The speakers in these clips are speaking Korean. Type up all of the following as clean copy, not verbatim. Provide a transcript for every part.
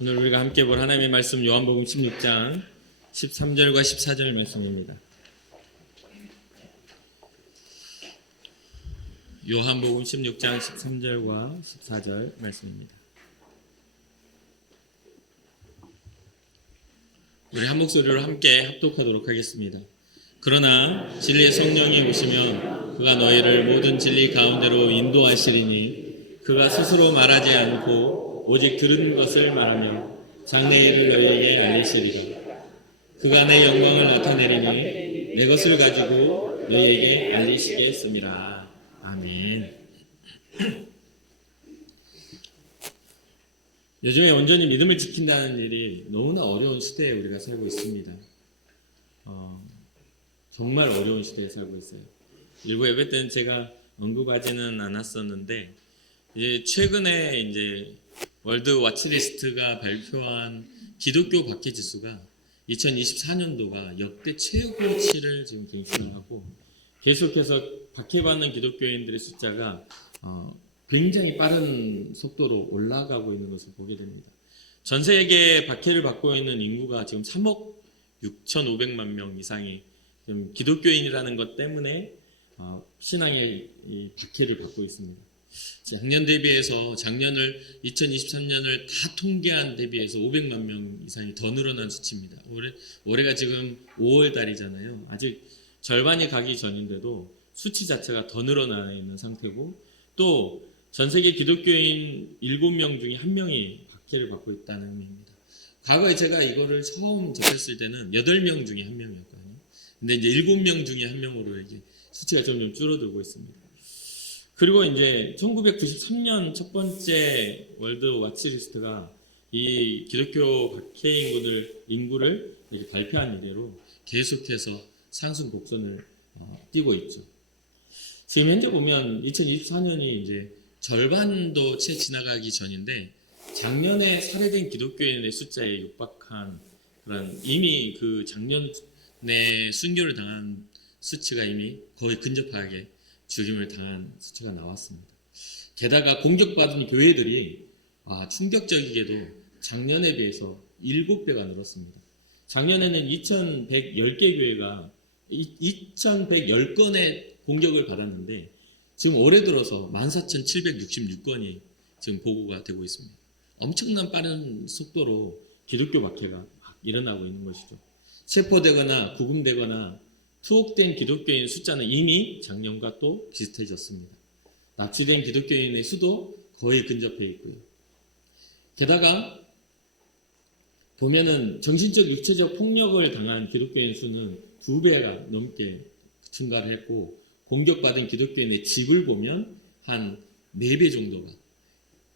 오늘 우리가 함께 볼 하나님의 말씀 요한복음 16장 13절과 14절 말씀입니다. 요한복음 16장 13절과 14절 말씀입니다. 우리 한 목소리로 함께 합독하도록 하겠습니다. 그러나 진리의 성령이 오시면 그가 너희를 모든 진리 가운데로 인도하시리니 그가 스스로 말하지 않고 오직 들은 것을 말하며 장래일을 너희에게 알리시리라. 그가 내 영광을 나타내리니 내 것을 가지고 너희에게 알리시겠습니다. 아멘. 요즘에 온전히 믿음을 지킨다는 일이 너무나 어려운 시대에 우리가 살고 있습니다. 정말 어려운 시대에 살고 있어요. 일부 예배 때는 제가 언급하지는 않았었는데 최근에 이제 월드 와치리스트가 발표한 기독교 박해 지수가 2024년도가 역대 최고치를 지금 갱신하고 계속해서 박해받는 기독교인들의 숫자가 굉장히 빠른 속도로 올라가고 있는 것을 보게 됩니다. 전 세계에 박해를 받고 있는 인구가 지금 3억 6,500만 명 이상이 기독교인이라는 것 때문에 신앙의 박해를 받고 있습니다. 작년 대비해서 작년을 2023년을 다 통계한 대비해서 500만 명 이상이 더 늘어난 수치입니다. 올해가 지금 5월 달이잖아요. 아직 절반이 가기 전인데도 수치 자체가 더 늘어나 있는 상태고 또 전 세계 기독교인 7명 중에 1명이 박해를 받고 있다는 의미입니다. 과거에 제가 이거를 처음 접했을 때는 8명 중에 1명이었거든요. 근데 이제 7명 중에 1명으로 이게 수치가 점점 줄어들고 있습니다. 그리고 이제 1993년 첫 번째 월드 와치리스트가 이 기독교 박해 인구를 이렇게 발표한 이래로 계속해서 상승 곡선을 띄고 있죠. 지금 현재 보면 2024년이 이제 절반도 채 지나가기 전인데 작년에 살해된 기독교인의 숫자에 육박한 그런 이미 그 작년에 순교를 당한 수치가 이미 거의 근접하게 죽임을 당한 수치가 나왔습니다. 게다가 공격받은 교회들이 충격적이게도 작년에 비해서 7배가 늘었습니다. 작년에는 2,110개 교회가 2,110건의 공격을 받았는데 지금 올해 들어서 14,766건이 지금 보고가 되고 있습니다. 엄청난 빠른 속도로 기독교 박해가 일어나고 있는 것이죠. 체포되거나 구금되거나 투옥된 기독교인 숫자는 이미 작년과 또 비슷해졌습니다. 납치된 기독교인의 수도 거의 근접해 있고요. 게다가 보면은 정신적 육체적 폭력을 당한 기독교인 수는 2배가 넘게 증가를 했고 공격받은 기독교인의 집을 보면 한 4배 정도가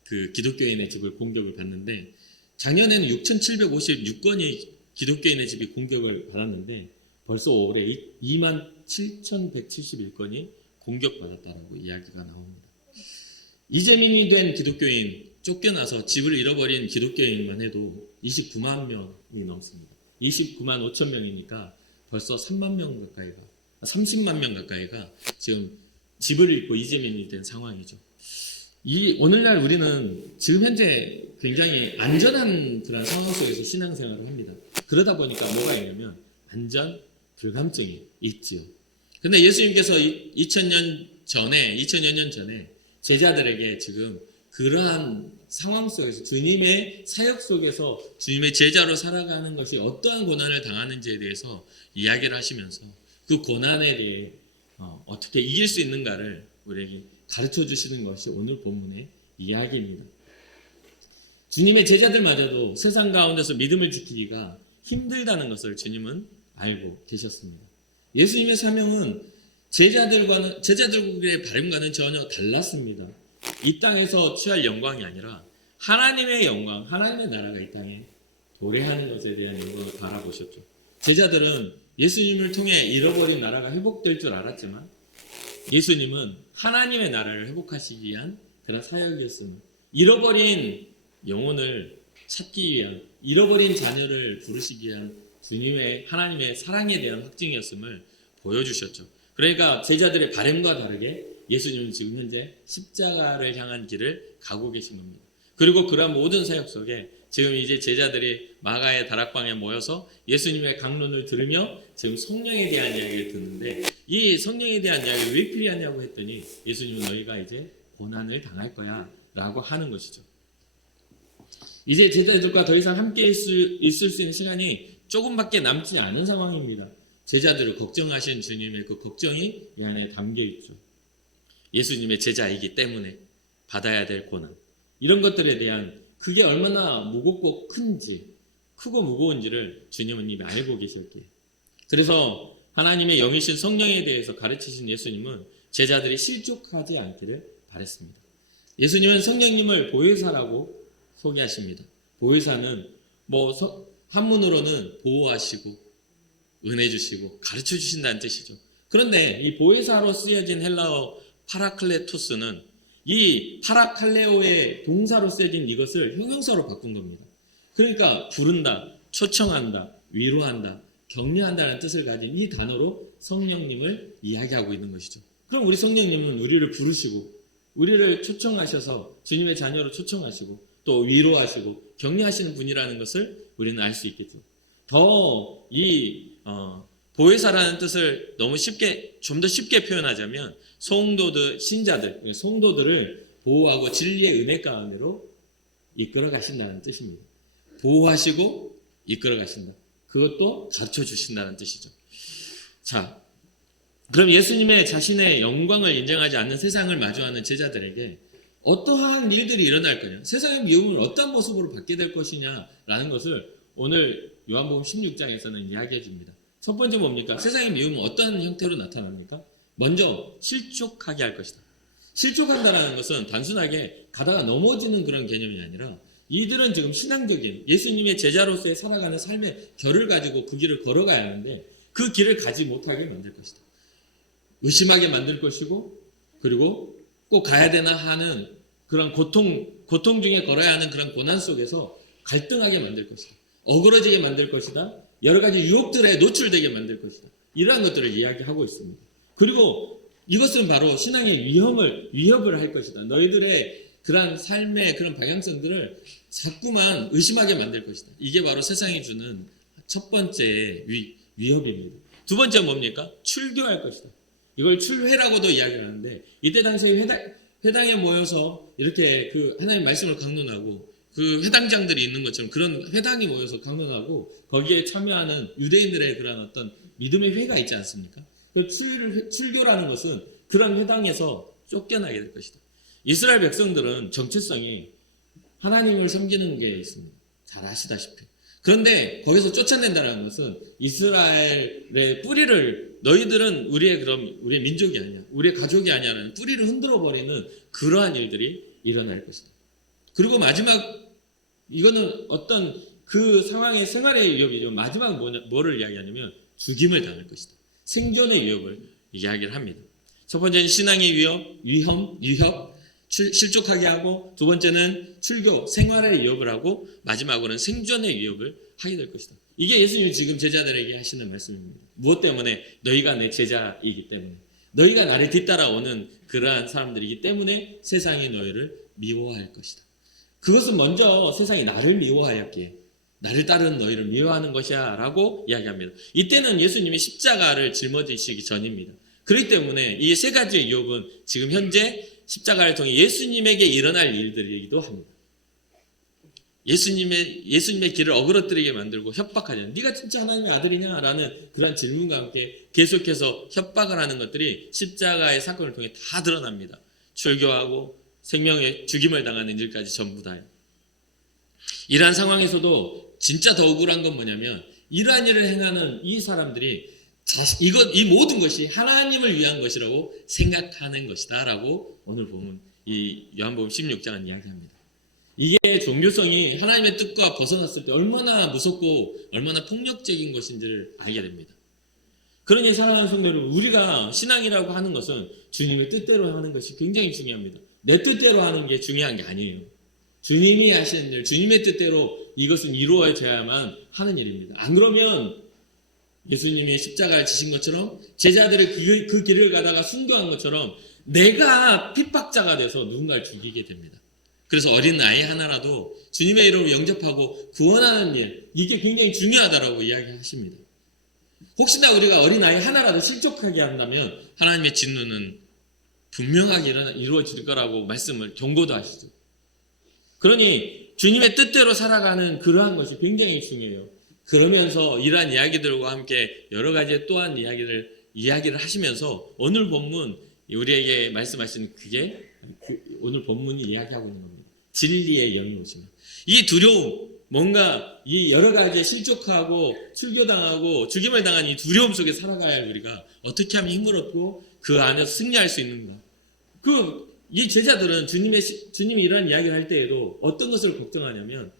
그 기독교인의 집을 공격을 받는데 작년에는 6,756건이 기독교인의 집이 공격을 받았는데 벌써 올해 27,171건이 공격받았다라고 이야기가 나옵니다. 이재민이 된 기독교인, 쫓겨나서 집을 잃어버린 기독교인만 해도 29만 명이 넘습니다. 29만 5천 명이니까 벌써 30만 명 가까이가 지금 집을 잃고 이재민이 된 상황이죠. 오늘날 우리는 지금 현재 굉장히 안전한 그런 상황 속에서 신앙생활을 합니다. 그러다 보니까 뭐가 있냐면 안전 불감증이 있지요. 근데 예수님께서 2000년 년 전에 제자들에게 지금 그러한 상황 속에서 주님의 사역 속에서 주님의 제자로 살아가는 것이 어떠한 고난을 당하는지에 대해서 이야기를 하시면서 그 고난에 대해 어떻게 이길 수 있는가를 우리에게 가르쳐 주시는 것이 오늘 본문의 이야기입니다. 주님의 제자들마저도 세상 가운데서 믿음을 지키기가 힘들다는 것을 주님은 알고 계셨습니다. 예수님의 사명은 제자들의 바람과는 전혀 달랐습니다. 이 땅에서 취할 영광이 아니라 하나님의 영광, 하나님의 나라가 이 땅에 도래하는 것에 대한 영광을 바라보셨죠. 제자들은 예수님을 통해 잃어버린 나라가 회복될 줄 알았지만 예수님은 하나님의 나라를 회복하시기 위한 그런 사역이었습니다. 잃어버린 영혼을 찾기 위한, 잃어버린 자녀를 부르시기 위한 주님의 하나님의 사랑에 대한 확증이었음을 보여주셨죠. 그러니까 제자들의 바람과 다르게 예수님은 지금 현재 십자가를 향한 길을 가고 계신 겁니다. 그리고 그러한 모든 사역 속에 지금 이제 제자들이 마가의 다락방에 모여서 예수님의 강론을 들으며 지금 성령에 대한 이야기를 듣는데, 이 성령에 대한 이야기가 왜 필요하냐고 했더니 예수님은 너희가 이제 고난을 당할 거야 라고 하는 것이죠. 이제 제자들과 더 이상 함께 있을 수 있는 시간이 조금밖에 남지 않은 상황입니다. 제자들을 걱정하신 주님의 그 걱정이 이 안에 담겨 있죠. 예수님의 제자이기 때문에 받아야 될 고난, 이런 것들에 대한 그게 얼마나 무겁고 크고 무거운지를 주님은 이미 알고 계셨기에, 그래서 하나님의 영이신 성령에 대해서 가르치신 예수님은 제자들이 실족하지 않기를 바랬습니다. 예수님은 성령님을 보혜사라고 소개하십니다. 보혜사는 한문으로는 보호하시고 은혜 주시고 가르쳐 주신다는 뜻이죠. 그런데 이 보혜사로 쓰여진 헬라어 파라클레토스는 이 파라칼레오의 동사로 쓰여진 이것을 형용사로 바꾼 겁니다. 그러니까 부른다, 초청한다, 위로한다, 격려한다는 뜻을 가진 이 단어로 성령님을 이야기하고 있는 것이죠. 그럼 우리 성령님은 우리를 부르시고 우리를 초청하셔서 주님의 자녀로 초청하시고 또 위로하시고 격려하시는 분이라는 것을 우리는 알 수 있겠죠. 더 이 보혜사라는 뜻을 좀 더 쉽게 표현하자면 신자들, 성도들을 보호하고 진리의 은혜 가운데로 이끌어 가신다는 뜻입니다. 보호하시고 이끌어 가신다. 그것도 가르쳐 주신다는 뜻이죠. 자, 그럼 예수님의 자신의 영광을 인정하지 않는 세상을 마주하는 제자들에게 어떠한 일들이 일어날 거냐, 세상의 미움을 어떤 모습으로 받게 될 것이냐라는 것을 오늘 요한복음 16장에서는 이야기해 줍니다. 첫 번째 뭡니까? 세상의 미움은 어떤 형태로 나타납니까? 먼저 실족하게 할 것이다. 실족한다라는 것은 단순하게 가다가 넘어지는 그런 개념이 아니라 이들은 지금 신앙적인 예수님의 제자로서의 살아가는 삶의 결을 가지고 그 길을 걸어가야 하는데 그 길을 가지 못하게 만들 것이다. 의심하게 만들 것이고, 그리고 꼭 가야 되나 하는 그런 고통 중에 걸어야 하는 그런 고난 속에서 갈등하게 만들 것이다. 어그러지게 만들 것이다. 여러 가지 유혹들에 노출되게 만들 것이다. 이러한 것들을 이야기하고 있습니다. 그리고 이것은 바로 신앙의 위협을 할 것이다. 너희들의 그런 삶의 그런 방향성들을 자꾸만 의심하게 만들 것이다. 이게 바로 세상이 주는 첫 번째 위협입니다. 두 번째 뭡니까? 출교할 것이다. 이걸 출회라고도 이야기를 하는데, 이때 당시에 회당에 모여서 이렇게 그 하나님 말씀을 강론하고 그 회당장들이 있는 것처럼 그런 회당이 모여서 강론하고 거기에 참여하는 유대인들의 그런 어떤 믿음의 회가 있지 않습니까? 출교라는 것은 그런 회당에서 쫓겨나게 될 것이다. 이스라엘 백성들은 정체성이 하나님을 섬기는 게 있습니다. 잘 아시다시피. 그런데 거기서 쫓아낸다는 것은 이스라엘의 뿌리를, 너희들은 우리의 민족이 아니야, 우리의 가족이 아니야라는 뿌리를 흔들어 버리는 그러한 일들이 일어날 것이다. 그리고 마지막, 이거는 어떤 그 상황의 생활의 위협이죠. 마지막 뭐를 이야기하냐면 죽임을 당할 것이다. 생존의 위협을 이야기를 합니다. 첫 번째는 신앙의 위협, 실족하게 하고, 두 번째는 출교, 생활의 위협을 하고, 마지막으로는 생존의 위협을 하게 될 것이다. 이게 예수님이 지금 제자들에게 하시는 말씀입니다. 무엇 때문에? 너희가 내 제자이기 때문에, 너희가 나를 뒤따라오는 그러한 사람들이기 때문에 세상이 너희를 미워할 것이다. 그것은 먼저 세상이 나를 미워하였기에 나를 따르는 너희를 미워하는 것이야 라고 이야기합니다. 이때는 예수님이 십자가를 짊어지시기 전입니다. 그렇기 때문에 이 세 가지의 유혹은 지금 현재 십자가를 통해 예수님에게 일어날 일들이기도 합니다. 예수님의 길을 어그러뜨리게 만들고 협박하잖아요. 네가 진짜 하나님의 아들이냐? 라는 그런 질문과 함께 계속해서 협박을 하는 것들이 십자가의 사건을 통해 다 드러납니다. 출교하고 생명의 죽임을 당하는 일까지 전부 다요. 이러한 상황에서도 진짜 더 억울한 건 뭐냐면, 이러한 일을 행하는 이 사람들이 이 모든 것이 하나님을 위한 것이라고 생각하는 것이다 라고 오늘 보면 이 요한복음 16장은 이야기합니다. 이게 종교성이 하나님의 뜻과 벗어났을 때 얼마나 무섭고 얼마나 폭력적인 것인지를 알게 됩니다. 그러니 사랑하는 성도들, 우리가 신앙이라고 하는 것은 주님의 뜻대로 하는 것이 굉장히 중요합니다. 내 뜻대로 하는 게 중요한 게 아니에요. 주님이 하시는 일, 주님의 뜻대로 이것은 이루어져야만 하는 일입니다. 안 그러면 예수님이 십자가를 지신 것처럼 제자들이 그 길을 가다가 순교한 것처럼 내가 핍박자가 돼서 누군가를 죽이게 됩니다. 그래서 어린 아이 하나라도 주님의 이름으로 영접하고 구원하는 일, 이게 굉장히 중요하다라고 이야기하십니다. 혹시나 우리가 어린 아이 하나라도 실족하게 한다면 하나님의 진노는 분명하게 이루어질 거라고 말씀을 경고도 하시죠. 그러니 주님의 뜻대로 살아가는 그러한 것이 굉장히 중요해요. 그러면서 이러한 이야기들과 함께 여러 가지 또한 이야기를 하시면서 오늘 본문 우리에게 말씀하시는 그게 오늘 본문이 이야기하고 있는 겁니다. 진리의 영이 오시면 이 두려움, 뭔가 이 여러 가지에 실족하고 출교당하고 죽임을 당한 이 두려움 속에 살아가야 할 우리가 어떻게 하면 힘을 얻고 그 안에서 승리할 수 있는가? 이 제자들은 주님이 이런 이야기를 할 때에도 어떤 것을 걱정하냐면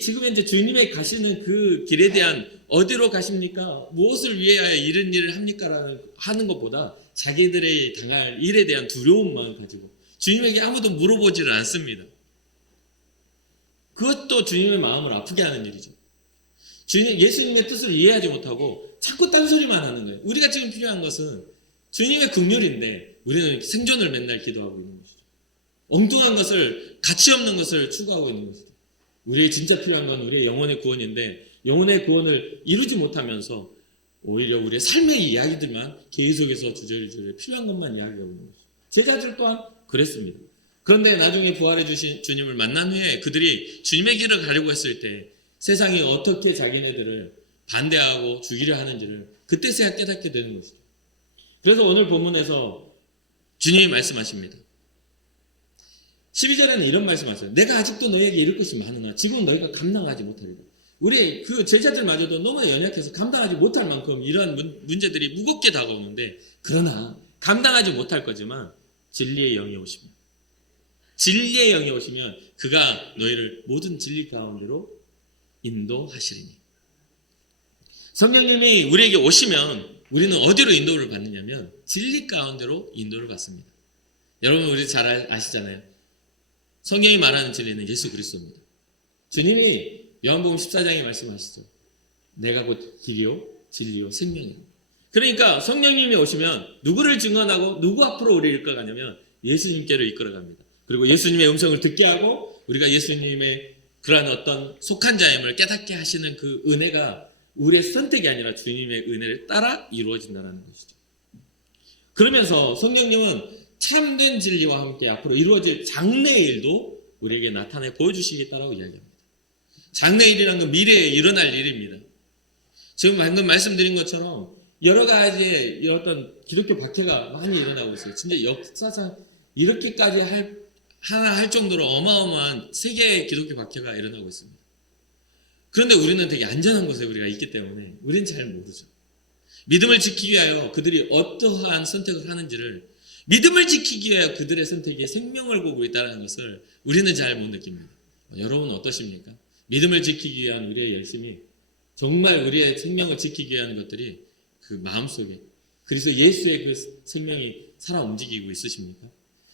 지금 현재 주님의 가시는 그 길에 대한 어디로 가십니까? 무엇을 위하여 이런 일을 합니까? 하는 것보다 자기들의 당할 일에 대한 두려움만 가지고 주님에게 아무도 물어보지를 않습니다. 그것도 주님의 마음을 아프게 하는 일이죠. 예수님의 뜻을 이해하지 못하고 자꾸 딴소리만 하는 거예요. 우리가 지금 필요한 것은 주님의 긍휼인데 우리는 생존을 맨날 기도하고 있는 것이죠. 엉뚱한 것을, 가치 없는 것을 추구하고 있는 것이죠. 우리의 진짜 필요한 건 우리의 영혼의 구원인데 영혼의 구원을 이루지 못하면서 오히려 우리의 삶의 이야기들만 계속해서 주저리주저리 필요한 것만 이야기하고 있는 것이죠. 제자들 또한 그랬습니다. 그런데 나중에 부활해 주신 주님을 만난 후에 그들이 주님의 길을 가려고 했을 때 세상이 어떻게 자기네들을 반대하고 죽이려 하는지를 그때서야 깨닫게 되는 것이죠. 그래서 오늘 본문에서 주님이 말씀하십니다. 12절에는 이런 말씀하세요. 내가 아직도 너희에게 이를 것이 많으나 지금 너희가 감당하지 못하리라. 우리 그 제자들마저도 너무 연약해서 감당하지 못할 만큼 이러한 문제들이 무겁게 다가오는데 그러나 감당하지 못할 거지만 진리의 영이 오십니다. 진리의 영이 오시면 그가 너희를 모든 진리 가운데로 인도하시리니. 성령님이 우리에게 오시면 우리는 어디로 인도를 받느냐면 진리 가운데로 인도를 받습니다. 여러분 우리 잘 아시잖아요. 성경이 말하는 진리는 예수 그리스도입니다. 주님이 요한복음 14장에 말씀하시죠. 내가 곧 길이요 진리요 생명이요. 그러니까 성령님이 오시면 누구를 증언하고 누구 앞으로 우리를 이끌어가냐면 예수님께로 이끌어갑니다. 그리고 예수님의 음성을 듣게 하고 우리가 예수님의 그러한 어떤 속한 자임을 깨닫게 하시는 그 은혜가 우리의 선택이 아니라 주님의 은혜를 따라 이루어진다는 것이죠. 그러면서 성령님은 참된 진리와 함께 앞으로 이루어질 장래의 일도 우리에게 나타내 보여주시겠다라고 이야기합니다. 장래일이라는 건 미래에 일어날 일입니다. 지금 방금 말씀드린 것처럼 여러 가지의 어떤 기독교 박해가 많이 일어나고 있어요. 진짜 역사상 이렇게까지 할 정도로 어마어마한 세계의 기독교 박해가 일어나고 있습니다. 그런데 우리는 되게 안전한 곳에 우리가 있기 때문에 우리는 잘 모르죠. 믿음을 지키기 위하여 그들이 어떠한 선택을 하는지를 믿음을 지키기 위하여 그들의 선택에 생명을 걸고 있다는 것을 우리는 잘 못 느낍니다. 여러분은 어떠십니까? 믿음을 지키기 위한 우리의 열심이 정말 우리의 생명을 지키기 위한 것들이 그 마음속에 그래서 예수의 그 생명이 살아 움직이고 있으십니까?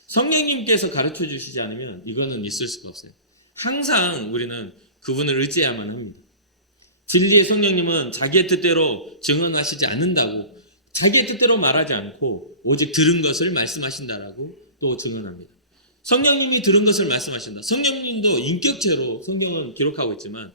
성령님께서 가르쳐 주시지 않으면 이거는 있을 수가 없어요. 항상 우리는 그분을 의지해야만 합니다. 진리의 성령님은 자기의 뜻대로 증언하시지 않는다고 자기의 뜻대로 말하지 않고 오직 들은 것을 말씀하신다라고 또 증언합니다. 성령님이 들은 것을 말씀하신다. 성령님도 인격체로 성경을 기록하고 있지만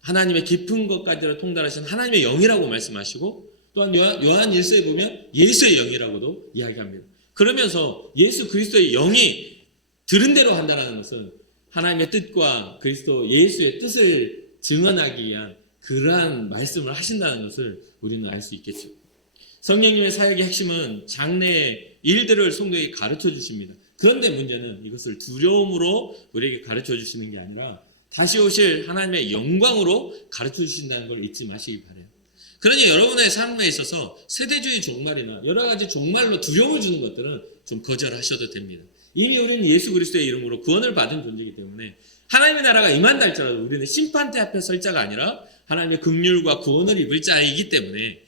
하나님의 깊은 것까지를 통달하신 하나님의 영이라고 말씀하시고 또한 요한 1서에 보면 예수의 영이라고도 이야기합니다. 그러면서 예수 그리스도의 영이 들은 대로 한다는 것은 하나님의 뜻과 그리스도 예수의 뜻을 증언하기 위한 그러한 말씀을 하신다는 것을 우리는 알 수 있겠죠. 성령님의 사역의 핵심은 장래의 일들을 성도에게 가르쳐 주십니다. 그런데 문제는 이것을 두려움으로 우리에게 가르쳐 주시는 게 아니라 다시 오실 하나님의 영광으로 가르쳐 주신다는 걸 잊지 마시기 바라요. 그러니 여러분의 삶에 있어서 세대주의 종말이나 여러 가지 종말로 두려움을 주는 것들은 좀 거절하셔도 됩니다. 이미 우리는 예수 그리스도의 이름으로 구원을 받은 존재이기 때문에 하나님의 나라가 임한다 할지라도 우리는 심판대 앞에 설 자가 아니라 하나님의 긍휼과 구원을 입을 자이기 때문에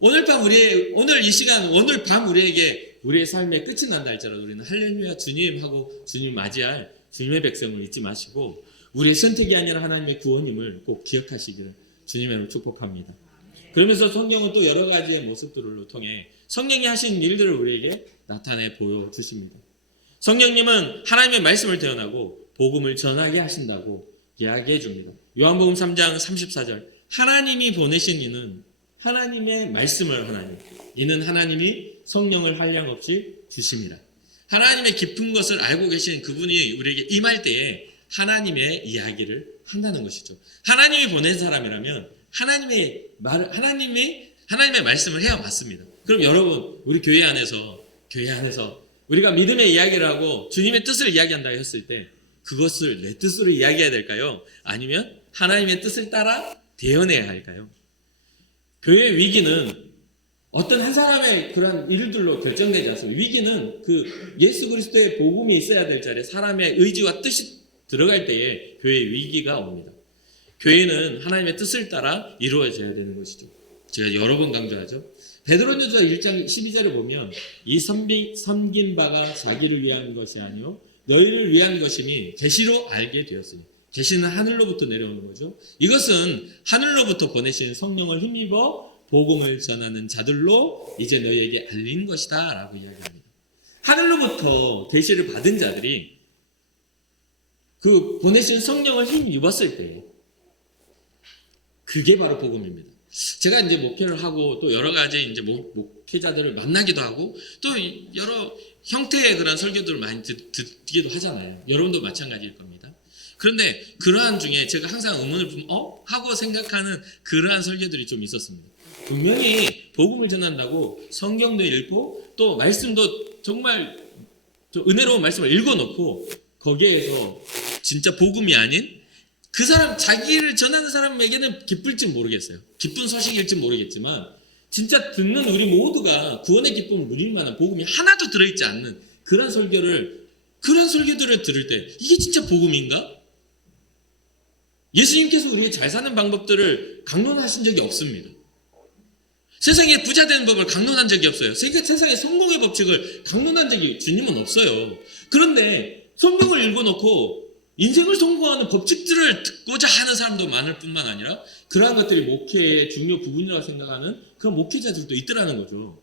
오늘 이 시간 오늘 밤 우리에게 우리의 삶의 끝이 난다 할지라도 우리는 할렐루야 주님 하고 주님 맞이할 주님의 백성을 잊지 마시고 우리의 선택이 아니라 하나님의 구원임을 꼭 기억하시기를 주님으로 축복합니다. 그러면서 성경은 또 여러 가지의 모습들을 통해 성령이 하신 일들을 우리에게 나타내 보여주십니다. 성령님은 하나님의 말씀을 대언하고 복음을 전하게 하신다고 이야기해 줍니다. 요한복음 3장 34절 하나님이 보내신 이는 하나님의 말씀을 하나니 이는 하나님이 성령을 한량없이 주심이라. 하나님의 깊은 것을 알고 계신 그분이 우리에게 임할 때에 하나님의 이야기를 한다는 것이죠. 하나님이 보낸 사람이라면 하나님의 말씀을 해야 맞습니다. 그럼 여러분 우리 교회 안에서 우리가 믿음의 이야기를 하고 주님의 뜻을 이야기한다 했을 때 그것을 내 뜻으로 이야기해야 될까요? 아니면 하나님의 뜻을 따라 대언해야 할까요? 교회의 위기는 어떤 한 사람의 그런 일들로 결정되지 않습니다. 위기는 그 예수 그리스도의 복음이 있어야 될 자리에 사람의 의지와 뜻이 들어갈 때에 교회의 위기가 옵니다. 교회는 하나님의 뜻을 따라 이루어져야 되는 것이죠. 제가 여러 번 강조하죠. 베드로전서 1장 12절에 보면 이 섬긴 바가 자기를 위한 것이 아니요 너희를 위한 것이니 계시로 알게 되었으니 계시는 하늘로부터 내려오는 거죠. 이것은 하늘로부터 보내신 성령을 힘입어 복음을 전하는 자들로 이제 너희에게 알린 것이다 라고 이야기합니다. 하늘로부터 계시를 받은 자들이 그 보내신 성령을 힘입었을 때 그게 바로 복음입니다. 제가 이제 목회를 하고 또 여러 가지 이제 목회자들을 만나기도 하고 또 여러 형태의 그런 설교들을 많이 듣기도 하잖아요. 여러분도 마찬가지일 겁니다. 그런데 그러한 중에 제가 항상 의문을 하고 생각하는 그러한 설교들이 좀 있었습니다. 분명히 복음을 전한다고 성경도 읽고 또 말씀도 정말 은혜로운 말씀을 읽어놓고 거기에서 진짜 복음이 아닌 그 사람 자기를 전하는 사람에게는 기쁠지 모르겠어요. 기쁜 소식일지 모르겠지만 진짜 듣는 우리 모두가 구원의 기쁨을 누릴 만한 복음이 하나도 들어있지 않는 그런 설교들을 들을 때 이게 진짜 복음인가? 예수님께서 우리가 잘 사는 방법들을 강론하신 적이 없습니다. 세상에 부자 되는 법을 강론한 적이 없어요. 세상에 성공의 법칙을 강론한 적이 주님은 없어요. 그런데 성경을 읽어놓고 인생을 성공하는 법칙들을 듣고자 하는 사람도 많을 뿐만 아니라 그러한 것들이 목회의 중요 부분이라고 생각하는 그런 목회자들도 있더라는 거죠.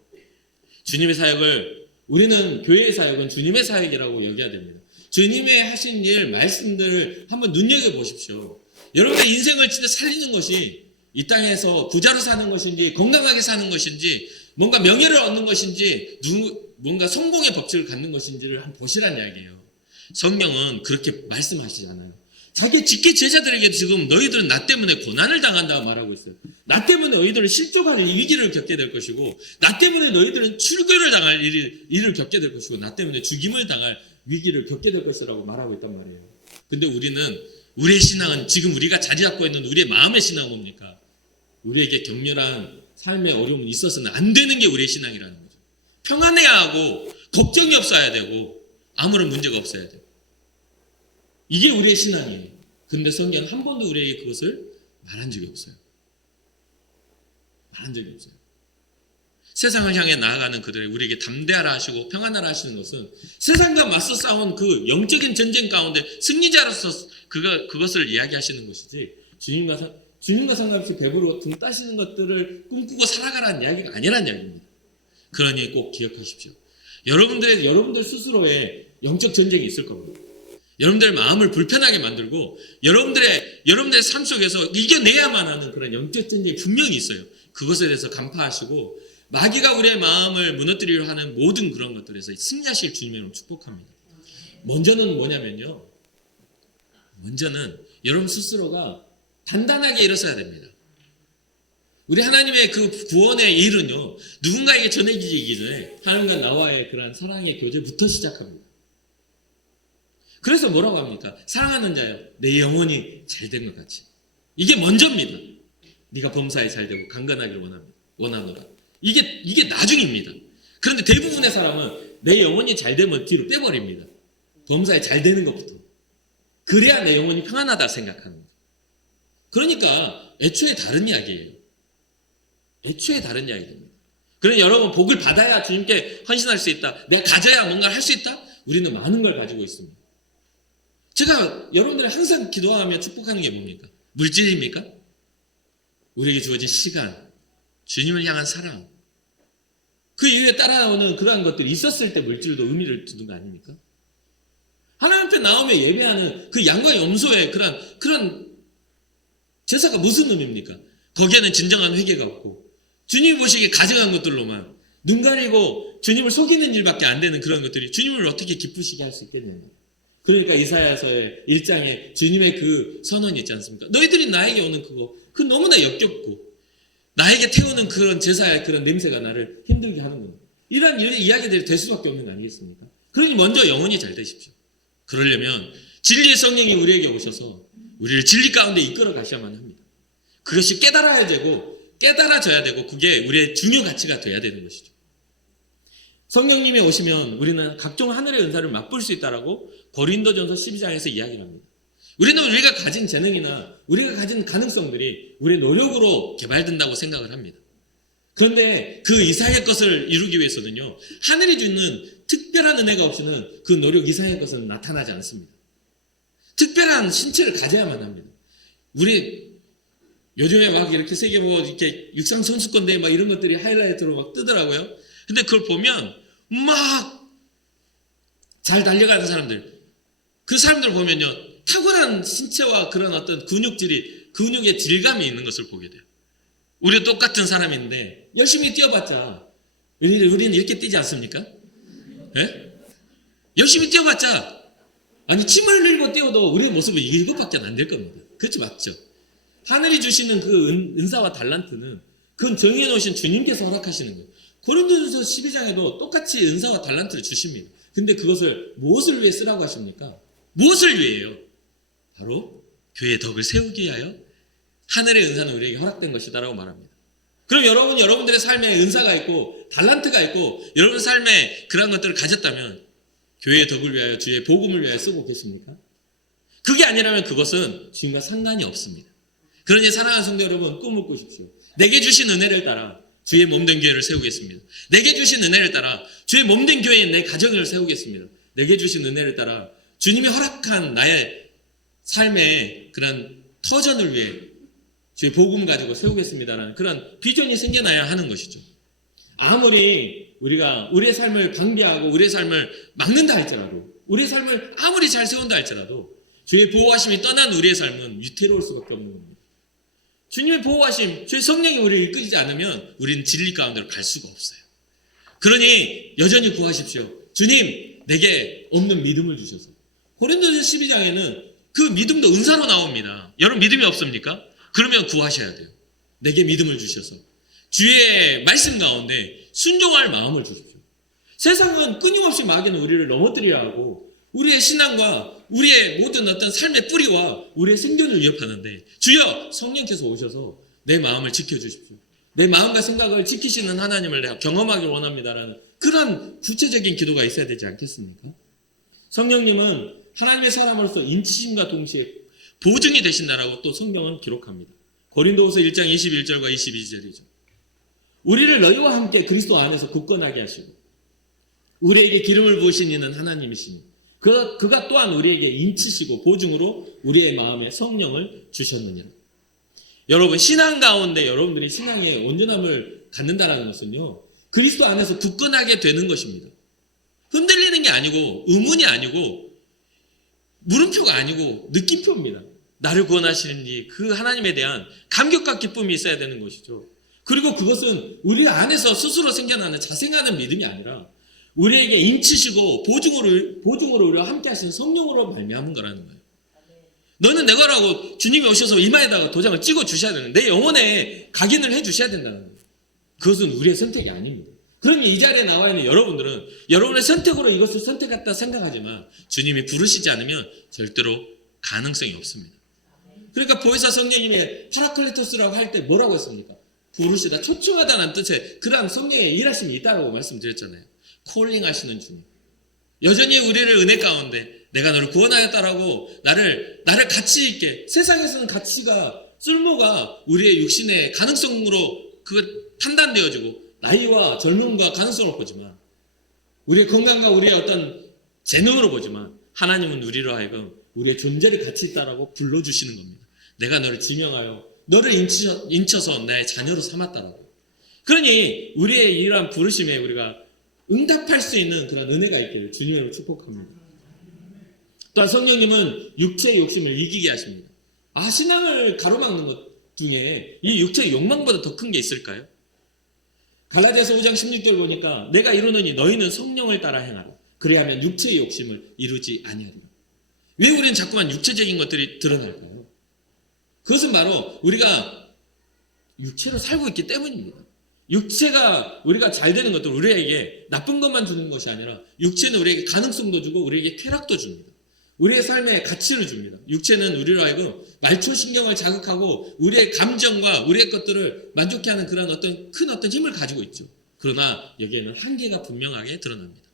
주님의 사역을 우리는 교회의 사역은 주님의 사역이라고 여겨야 됩니다. 주님의 하신 일 말씀들을 한번 눈여겨보십시오. 여러분의 인생을 진짜 살리는 것이 이 땅에서 부자로 사는 것인지 건강하게 사는 것인지 뭔가 명예를 얻는 것인지 뭔가 성공의 법칙을 갖는 것인지를 한번 보시라는 이야기예요. 성경은 그렇게 말씀하시잖아요. 자기 직계 제자들에게 지금 너희들은 나 때문에 고난을 당한다고 말하고 있어요. 나 때문에 너희들은 실족하는 위기를 겪게 될 것이고 나 때문에 너희들은 출교를 당할 일을 겪게 될 것이고 나 때문에 죽임을 당할 위기를 겪게 될 것이라고 말하고 있단 말이에요. 근데 우리의 신앙은 지금 우리가 자리 잡고 있는 우리의 마음의 신앙은 뭡니까? 우리에게 격렬한 삶의 어려움이 있어서는 안 되는 게 우리의 신앙이라는 거죠. 평안해야 하고 걱정이 없어야 되고 아무런 문제가 없어야 돼요. 이게 우리의 신앙이에요. 근데 성경은 한 번도 우리에게 그것을 말한 적이 없어요. 말한 적이 없어요. 세상을 향해 나아가는 그들의 우리에게 담대하라 하시고 평안하라 하시는 것은 세상과 맞서 싸운 그 영적인 전쟁 가운데 승리자로서 그것을 이야기하시는 것이지 주님과 상관없이 배부르고 등 따시는 것들을 꿈꾸고 살아가라는 이야기가 아니라는 이야기입니다. 그러니 꼭 기억하십시오. 여러분들 스스로의 영적 전쟁이 있을 겁니다. 여러분들의 마음을 불편하게 만들고 여러분들의 삶 속에서 이겨내야만 하는 그런 영적 전쟁이 분명히 있어요. 그것에 대해서 간파하시고 마귀가 우리의 마음을 무너뜨리려 하는 모든 그런 것들에서 승리하실 주님의 축복합니다. 먼저는 뭐냐면요. 먼저는 여러분 스스로가 단단하게 일어서야 됩니다. 우리 하나님의 그 구원의 일은요. 누군가에게 전해지기 전에 하나님과 나와의 그런 사랑의 교제부터 시작합니다. 그래서 뭐라고 합니까? 사랑하는 자여 내 영혼이 잘된 것 같이. 이게 먼저입니다. 네가 범사에 잘되고 강건하기를 원하노라. 이게 나중입니다. 그런데 대부분의 사람은 내 영혼이 잘되면 뒤로 빼버립니다. 범사에 잘되는 것부터. 그래야 내 영혼이 평안하다 생각하는 거예요. 그러니까 애초에 다른 이야기예요. 애초에 다른 이야기입니다. 그러니 여러분 복을 받아야 주님께 헌신할 수 있다. 내가 가져야 뭔가를 할 수 있다. 우리는 많은 걸 가지고 있습니다. 제가 여러분들이 항상 기도하며 축복하는 게 뭡니까? 물질입니까? 우리에게 주어진 시간, 주님을 향한 사랑. 그 이후에 따라 나오는 그러한 것들이 있었을 때 물질도 의미를 두는 거 아닙니까? 하나님 앞에 나오며 예배하는 그 양과 염소의 그런 제사가 무슨 의미입니까? 거기에는 진정한 회개가 없고 주님이 보시기에 가증한 것들로만 눈 가리고 주님을 속이는 일밖에 안 되는 그런 것들이 주님을 어떻게 기쁘시게 할 수 있겠냐는 거예요. 그러니까 이사야서의 1장에 주님의 그 선언이 있지 않습니까? 너희들이 나에게 오는 그거 너무나 역겹고 나에게 태우는 그런 제사의 그런 냄새가 나를 힘들게 하는 겁니다. 이런 이야기들이 될 수밖에 없는 거 아니겠습니까? 그러니 먼저 영혼이 잘 되십시오. 그러려면 진리의 성령이 우리에게 오셔서 우리를 진리 가운데 이끌어 가셔야만 합니다. 그것이 깨달아져야 되고 그게 우리의 중요 가치가 돼야 되는 것이죠. 성령님이 오시면 우리는 각종 하늘의 은사를 맛볼 수 있다라고 고린도전서 12장에서 이야기를 합니다. 우리는 우리가 가진 재능이나 우리가 가진 가능성들이 우리의 노력으로 개발된다고 생각을 합니다. 그런데 그 이상의 것을 이루기 위해서는요, 하늘이 주는 특별한 은혜가 없이는 그 노력 이상의 것은 나타나지 않습니다. 특별한 신체를 가져야만 합니다. 우리 요즘에 막 이렇게 세계 이렇게 육상 선수권대회 막 이런 것들이 하이라이트로 막 뜨더라고요. 근데 그걸 보면 막 잘 달려가는 사람들, 그 사람들 보면요, 탁월한 신체와 그런 어떤 근육의 질감이 있는 것을 보게 돼요. 우리가 똑같은 사람인데 열심히 뛰어봤자 우리는 이렇게 뛰지 않습니까? 네? 열심히 뛰어봤자 아니 침을 흘리고 뛰어도 우리의 모습은 이것밖에 안 될 겁니다. 그렇지 맞죠? 하늘이 주시는 그 은사와 달란트는 그건 정해 놓으신 주님께서 허락하시는 거예요. 고린도전서 12장에도 똑같이 은사와 달란트를 주십니다. 근데 그것을 무엇을 위해 쓰라고 하십니까? 무엇을 위해요? 바로 교회의 덕을 세우기 위하여 하늘의 은사는 우리에게 허락된 것이다라고 말합니다. 그럼 여러분들의 삶에 은사가 있고 달란트가 있고 여러분 삶에 그런 것들을 가졌다면 교회의 덕을 위하여 주의 복음을 위하여 쓰고 계십니까? 그게 아니라면 그것은 주님과 상관이 없습니다. 그러니 사랑하는 성도 여러분, 꿈을 꾸십시오. 내게 주신 은혜를 따라 주의 몸된 교회를 세우겠습니다. 내게 주신 은혜를 따라 주의 몸된 교회에 내 가정을 세우겠습니다. 내게 주신 은혜를 따라 주님이 허락한 나의 삶의 그런 터전을 위해 주의 복음 가지고 세우겠습니다라는 그런 비전이 생겨나야 하는 것이죠. 아무리 우리가 우리의 삶을 방비하고 우리의 삶을 막는다 할지라도 우리의 삶을 아무리 잘 세운다 할지라도 주의 보호하심이 떠난 우리의 삶은 위태로울 수밖에 없는 겁니다. 주님의 보호하심, 주의 성령이 우리를 이끌지 않으면 우리는 진리 가운데로 갈 수가 없어요. 그러니 여전히 구하십시오. 주님, 내게 없는 믿음을 주셔서. 고린도전서 12장에는 그 믿음도 은사로 나옵니다. 여러분 믿음이 없습니까? 그러면 구하셔야 돼요. 내게 믿음을 주셔서 주의 말씀 가운데 순종할 마음을 주십시오. 세상은 끊임없이 마귀는 우리를 넘어뜨리려 하고 우리의 신앙과 우리의 모든 어떤 삶의 뿌리와 우리의 생존을 위협하는데 주여 성령께서 오셔서 내 마음을 지켜주십시오. 내 마음과 생각을 지키시는 하나님을 내가 경험하길 원합니다라는 그런 구체적인 기도가 있어야 되지 않겠습니까? 성령님은 하나님의 사람으로서 인치심과 동시에 보증이 되신다라고 또 성경은 기록합니다. 고린도후서 1장 21절과 22절이죠. 우리를 너희와 함께 그리스도 안에서 굳건하게 하시고 우리에게 기름을 부으신 이는 하나님이시니 그가 또한 우리에게 인치시고 보증으로 우리의 마음에 성령을 주셨느니라. 여러분 신앙 가운데 여러분들이 신앙의 온전함을 갖는다는 것은요. 그리스도 안에서 굳건하게 되는 것입니다. 흔들리는 게 아니고 의문이 아니고 물음표가 아니고 느낌표입니다. 나를 구원하시는 그 하나님에 대한 감격과 기쁨이 있어야 되는 것이죠. 그리고 그것은 우리 안에서 스스로 생겨나는 자생하는 믿음이 아니라 우리에게 인치시고 보증으로 우리와 함께 하시는 성령으로 말미암은 거라는 거예요. 너는 내거라고 주님이 오셔서 이마에다가 도장을 찍어 주셔야 되는 내 영혼에 각인을 해 주셔야 된다는 거예요. 그것은 우리의 선택이 아닙니다. 그러니 이 자리에 나와 있는 여러분들은 여러분의 선택으로 이것을 선택했다 생각하지만 주님이 부르시지 않으면 절대로 가능성이 없습니다. 그러니까 보혜사 성령님의 파라클리토스라고 할 때 뭐라고 했습니까? 부르시다, 초청하다는 뜻의 그러한 성령의 일하심이 있다고 말씀드렸잖아요. 콜링 하시는 주님. 여전히 우리를 은혜 가운데 내가 너를 구원하였다라고 나를 가치 있게 세상에서는 가치가 쓸모가 우리의 육신의 가능성으로 그 판단되어지고 나이와 젊음과 가능성으로 보지만 우리의 건강과 우리의 어떤 재능으로 보지만 하나님은 우리로 하여금 우리의 존재를 가치 있다라고 불러주시는 겁니다. 내가 너를 지명하여 너를 인쳐서 나의 자녀로 삼았다라고. 그러니 우리의 이러한 부르심에 우리가 응답할 수 있는 그런 은혜가 있기를 주님으로 축복합니다. 또한 성령님은 육체의 욕심을 이기게 하십니다. 신앙을 가로막는 것 중에 이 육체의 욕망보다 더 큰 게 있을까요? 갈라디아서 5장 16절 보니까 내가 이루노니 너희는 성령을 따라 행하라. 그래야면 육체의 욕심을 이루지 아니하리라. 왜 우리는 자꾸만 육체적인 것들이 드러날까요? 그것은 바로 우리가 육체로 살고 있기 때문입니다. 육체가 우리가 잘 되는 것도 우리에게 나쁜 것만 주는 것이 아니라 육체는 우리에게 가능성도 주고 우리에게 쾌락도 줍니다. 우리의 삶에 가치를 줍니다. 육체는 우리로 하여금 말초신경을 자극하고 우리의 감정과 우리의 것들을 만족해 하는 그런 어떤 힘을 가지고 있죠. 그러나 여기에는 한계가 분명하게 드러납니다.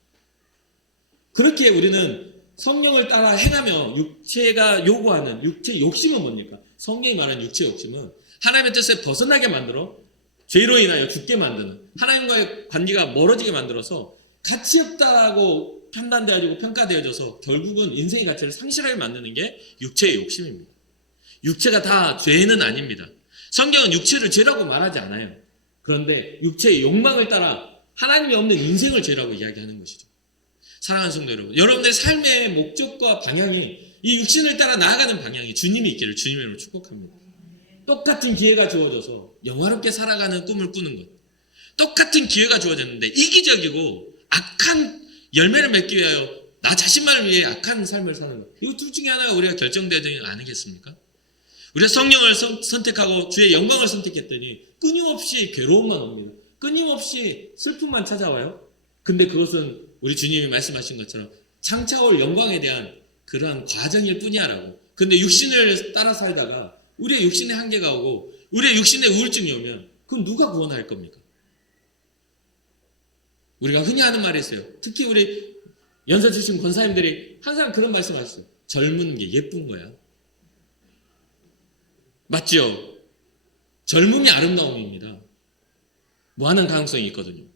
그렇게 우리는 성령을 따라 행하며 육체가 요구하는 육체 욕심은 뭡니까? 성령이 말하는 육체 욕심은 하나님의 뜻에 벗어나게 만들어 죄로 인하여 죽게 만드는, 하나님과의 관계가 멀어지게 만들어서 가치 없다고 판단되어지고 평가되어져서 결국은 인생의 가치를 상실하게 만드는 게 육체의 욕심입니다. 육체가 다 죄는 아닙니다. 성경은 육체를 죄라고 말하지 않아요. 그런데 육체의 욕망을 따라 하나님이 없는 인생을 죄라고 이야기하는 것이죠. 사랑하는 성도 여러분, 여러분들의 삶의 목적과 방향이 이 육신을 따라 나아가는 방향이 주님이 있기를 주님의 이름으로 축복합니다. 똑같은 기회가 주어져서 영화롭게 살아가는 꿈을 꾸는 것, 똑같은 기회가 주어졌는데 이기적이고 악한 열매를 맺기 위하여 나 자신만을 위해 악한 삶을 사는 것, 이 둘 중에 하나가 우리가 결정되어야 되지 않겠습니까? 우리가 성령을 선택하고 주의 영광을 선택했더니 끊임없이 괴로움만 옵니다. 끊임없이 슬픔만 찾아와요. 근데 그것은 우리 주님이 말씀하신 것처럼 장차올 영광에 대한 그러한 과정일 뿐이야라고. 근데 육신을 따라 살다가 우리의 육신의 한계가 오고 우리의 육신의 우울증이 오면 그럼 누가 구원할 겁니까? 우리가 흔히 하는 말이 있어요. 특히 우리 연세 주신 권사님들이 항상 그런 말씀 하셨어요. 젊은 게 예쁜 거야. 맞죠? 젊음이 아름다움입니다. 무한한 가능성이 있거든요.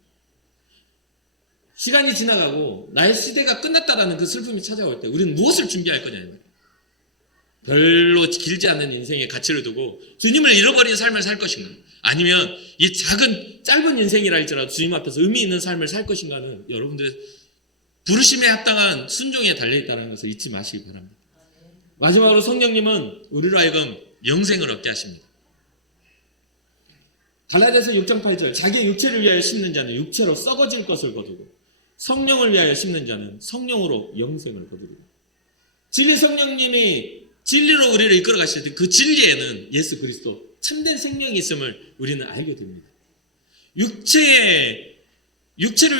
시간이 지나가고 나의 시대가 끝났다라는 그 슬픔이 찾아올 때 우리는 무엇을 준비할 거냐는 말이에요. 별로 길지 않은 인생의 가치를 두고 주님을 잃어버린 삶을 살 것인가, 아니면 이 짧은 인생이라 할지라도 주님 앞에서 의미 있는 삶을 살 것인가는 여러분들의 부르심에 합당한 순종에 달려있다는 것을 잊지 마시기 바랍니다. 마지막으로 성령님은 우리로 하여금 영생을 얻게 하십니다. 갈라디아서 6장 8절, 자기의 육체를 위하여 심는 자는 육체로 썩어질 것을 거두고 성령을 위하여 심는 자는 성령으로 영생을 거두리라. 진리 성령님이 진리로 우리를 이끌어 가실 때 그 진리에는 예수 그리스도 참된 생명이 있음을 우리는 알게 됩니다. 육체를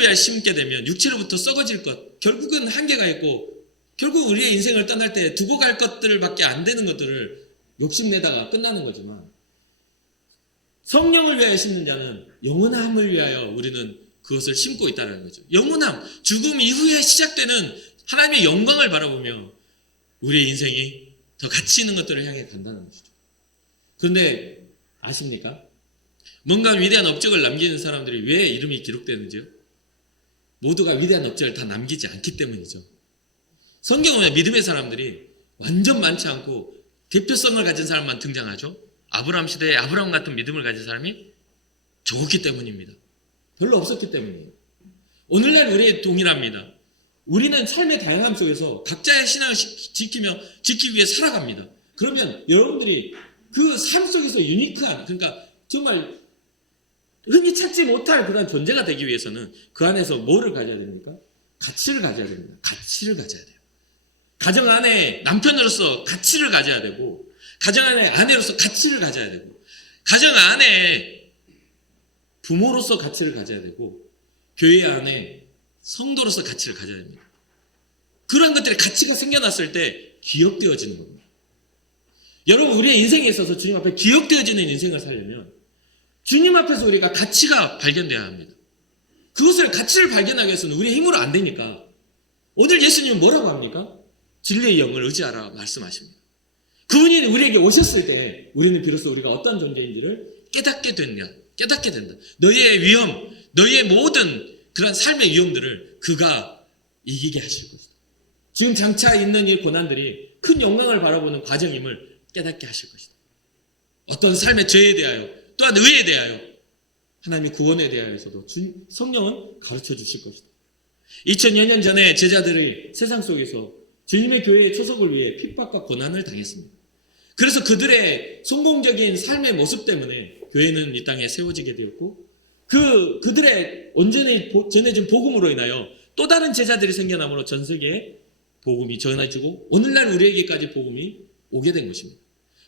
위하여 심게 되면 육체로부터 썩어질 것, 결국은 한계가 있고 결국 우리의 인생을 떠날 때 두고 갈 것들밖에 안 되는 것들을 욕심내다가 끝나는 거지만, 성령을 위하여 심는 자는 영원함을 위하여 우리는 그것을 심고 있다는 거죠. 영원함, 죽음 이후에 시작되는 하나님의 영광을 바라보며 우리의 인생이 더 가치 있는 것들을 향해 간다는 것이죠. 그런데 아십니까? 뭔가 위대한 업적을 남기는 사람들이 왜 이름이 기록되는지요? 모두가 위대한 업적을 다 남기지 않기 때문이죠. 성경에 믿음의 사람들이 완전 많지 않고 대표성을 가진 사람만 등장하죠. 아브라함 시대에 아브라함 같은 믿음을 가진 사람이 적었기 때문입니다. 별로 없었기 때문이에요. 오늘날 우리 동일합니다. 우리는 삶의 다양함 속에서 각자의 신앙을 지키기 위해 살아갑니다. 그러면 여러분들이 그 삶 속에서 유니크한, 그러니까 정말 흔히 찾지 못할 그런 존재가 되기 위해서는 그 안에서 뭐를 가져야 됩니까? 가치를 가져야 됩니다. 가치를 가져야 돼요. 가정 안에 남편으로서 가치를 가져야 되고, 가정 안에 아내로서 가치를 가져야 되고, 가정 안에 부모로서 가치를 가져야 되고, 교회 안에 성도로서 가치를 가져야 됩니다. 그런 것들의 가치가 생겨났을 때 기억되어지는 겁니다. 여러분, 우리의 인생에 있어서 주님 앞에 기억되어지는 인생을 살려면 주님 앞에서 우리가 가치가 발견돼야 합니다. 그것을 가치를 발견하기 위해서는 우리의 힘으로 안 되니까 오늘 예수님은 뭐라고 합니까? 진리의 영을 의지하라 말씀하십니다. 그분이 우리에게 오셨을 때 우리는 비로소 우리가 어떤 존재인지를 깨닫게 된다. 너희의 위험, 너희의 모든 그런 삶의 위험들을 그가 이기게 하실 것이다. 지금 장차 있는 이 고난들이 큰 영광을 바라보는 과정임을 깨닫게 하실 것이다. 어떤 삶의 죄에 대하여, 또한 의에 대하여, 하나님의 구원에 대하여서도 성령은 가르쳐 주실 것이다. 2000여 년 전에 제자들이 세상 속에서 주님의 교회의 초석을 위해 핍박과 고난을 당했습니다. 그래서 그들의 성공적인 삶의 모습 때문에 교회는 이 땅에 세워지게 되었고 그들의 온전히 전해진 복음으로 인하여 또 다른 제자들이 생겨남으로 전 세계에 복음이 전해지고 오늘날 우리에게까지 복음이 오게 된 것입니다.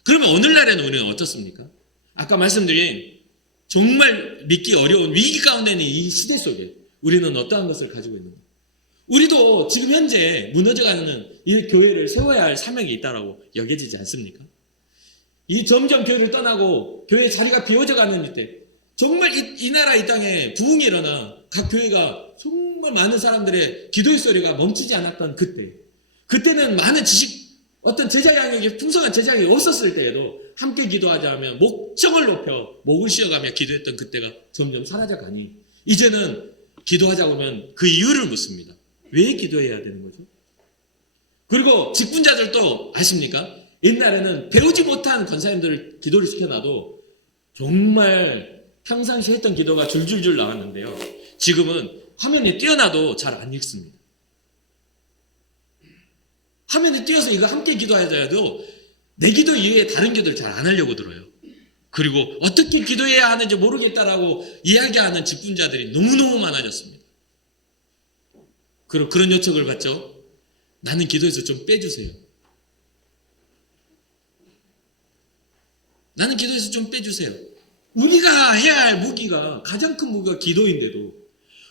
그러면 오늘날에는 우리는 어떻습니까? 아까 말씀드린 정말 믿기 어려운 위기 가운데 있는 이 시대 속에 우리는 어떠한 것을 가지고 있는가? 우리도 지금 현재 무너져가는 이 교회를 세워야 할 사명이 있다고 여겨지지 않습니까? 이 점점 교회를 떠나고 교회의 자리가 비워져가는 이때 정말 이 나라 이 땅에 부흥이 일어나 각 교회가 정말 많은 사람들의 기도의 소리가 멈추지 않았던 그때는 많은 어떤 제자 양에게 풍성한 제자 양이 없었을 때에도 함께 기도하자면 목청을 높여 목을 쉬어가며 기도했던 그때가 점점 사라져가니 이제는 기도하자고 하면 그 이유를 묻습니다. 왜 기도해야 되는 거죠? 그리고 직분자들도 아십니까? 옛날에는 배우지 못한 권사님들을 기도를 시켜놔도 정말 평상시 했던 기도가 줄줄줄 나왔는데요. 지금은 화면이 띄어놔도 잘 안 읽습니다. 화면에 띄어서 이거 함께 기도하자 해도 내 기도 이외에 다른 기도를 잘 안 하려고 들어요. 그리고 어떻게 기도해야 하는지 모르겠다라고 이야기하는 직분자들이 너무너무 많아졌습니다. 그리고 그런 요청을 받죠. 나는 기도에서 좀 빼주세요. 나는 기도에서 좀 빼주세요. 우리가 해야 할 무기가 가장 큰 무기가 기도인데도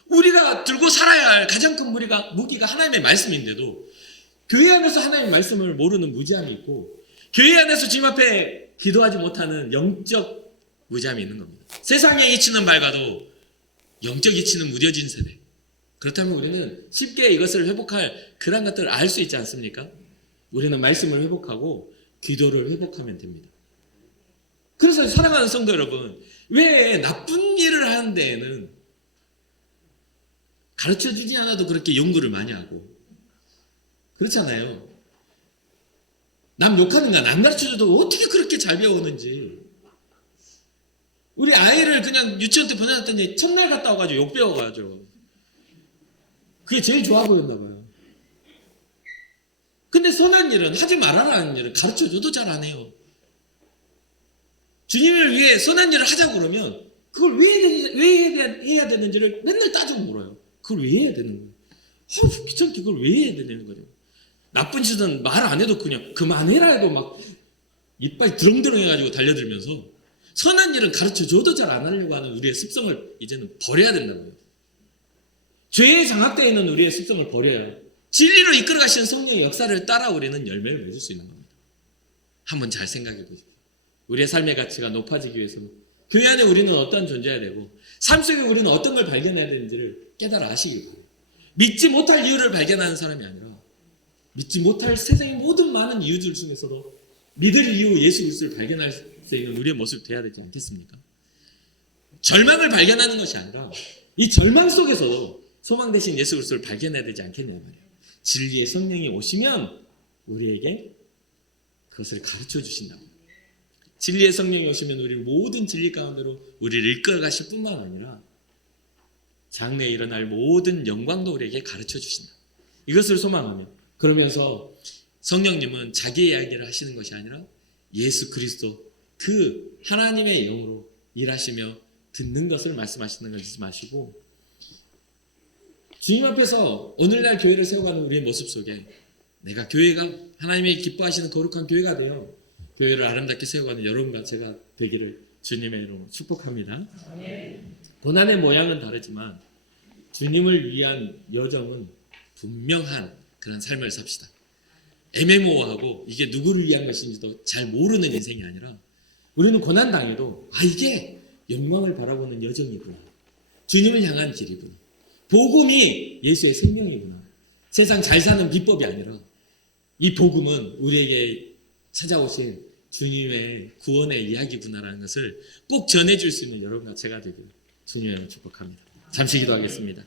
우리가 들고 살아야 할 가장 큰 무기가 하나님의 말씀인데도 교회 안에서 하나님의 말씀을 모르는 무지함이 있고 교회 안에서 주님 앞에 기도하지 못하는 영적 무지함이 있는 겁니다. 세상의 이치는 밝아도 영적 이치는 무뎌진 세대. 그렇다면 우리는 쉽게 이것을 회복할 그런 것들을 알 수 있지 않습니까? 우리는 말씀을 회복하고 기도를 회복하면 됩니다. 그래서 사랑하는 성도 여러분, 왜 나쁜 일을 하는 데에는 가르쳐주지 않아도 그렇게 연구를 많이 하고 그렇잖아요. 남 욕하는가 남 가르쳐줘도 어떻게 그렇게 잘 배우는지. 우리 아이를 그냥 유치원 때 보내놨더니 첫날 갔다 와가지고 욕 배워가지고 그게 제일 좋아 보였나 봐요. 근데 선한 일은 하지 말아라는 일은 가르쳐줘도 잘 안 해요. 주님을 위해 선한 일을 하자고 그러면 그걸 왜 해야 되는지를 맨날 따지고 물어요. 그걸 왜 해야 되는 거예요? 귀찮게 그걸 왜 해야 되는 거죠? 나쁜 짓은 말 안 해도 그냥 그만해라 해도 막 이빨 드렁드렁 해가지고 달려들면서 선한 일은 가르쳐줘도 잘 안 하려고 하는 우리의 습성을 이제는 버려야 된다고요. 죄에 장악되어 있는 우리의 습성을 버려야 진리로 이끌어 가시는 성령의 역사를 따라 우리는 열매를 맺을 수 있는 겁니다. 한번 잘 생각해 보십시오. 우리의 삶의 가치가 높아지기 위해서 교회 안에 우리는 어떤 존재해야 되고 삶 속에 우리는 어떤 걸 발견해야 되는지를 깨달아 아시기 바랍니다. 믿지 못할 이유를 발견하는 사람이 아니라 믿지 못할 세상의 모든 많은 이유들 중에서도 믿을 이유 예수 그리스도를 발견할 수 있는 우리의 모습이 되어야 되지 않겠습니까? 절망을 발견하는 것이 아니라 이 절망 속에서도 소망 대신 예수 그리스도를 발견해야 되지 않겠냐 말이에요. 진리의 성령이 오시면 우리에게 그것을 가르쳐 주신다고. 진리의 성령이 오시면 우리를 모든 진리 가운데로 우리를 이끌어 가실 뿐만 아니라 장래에 일어날 모든 영광도 우리에게 가르쳐 주신다. 이것을 소망하며 그러면서 성령님은 자기 이야기를 하시는 것이 아니라 예수 그리스도 그 하나님의 영으로 일하시며 듣는 것을 말씀하시는 걸 잊지 마시고 주님 앞에서 오늘날 교회를 세워가는 우리의 모습 속에 내가 교회가 하나님의 기뻐하시는 거룩한 교회가 되어 교회를 아름답게 세워가는 여러분과 제가 되기를 주님의 이름으로 축복합니다. 고난의 모양은 다르지만 주님을 위한 여정은 분명한 그런 삶을 삽시다. 애매모호하고 이게 누구를 위한 것인지도 잘 모르는 인생이 아니라 우리는 고난당해도 이게 영광을 바라보는 여정이구나. 주님을 향한 길이구나. 복음이 예수의 생명이구나. 세상 잘 사는 비법이 아니라 이 복음은 우리에게 찾아오신 주님의 구원의 이야기구나라는 것을 꼭 전해줄 수 있는 여러분과 제가 되기를 주님의 축복합니다. 잠시 기도하겠습니다.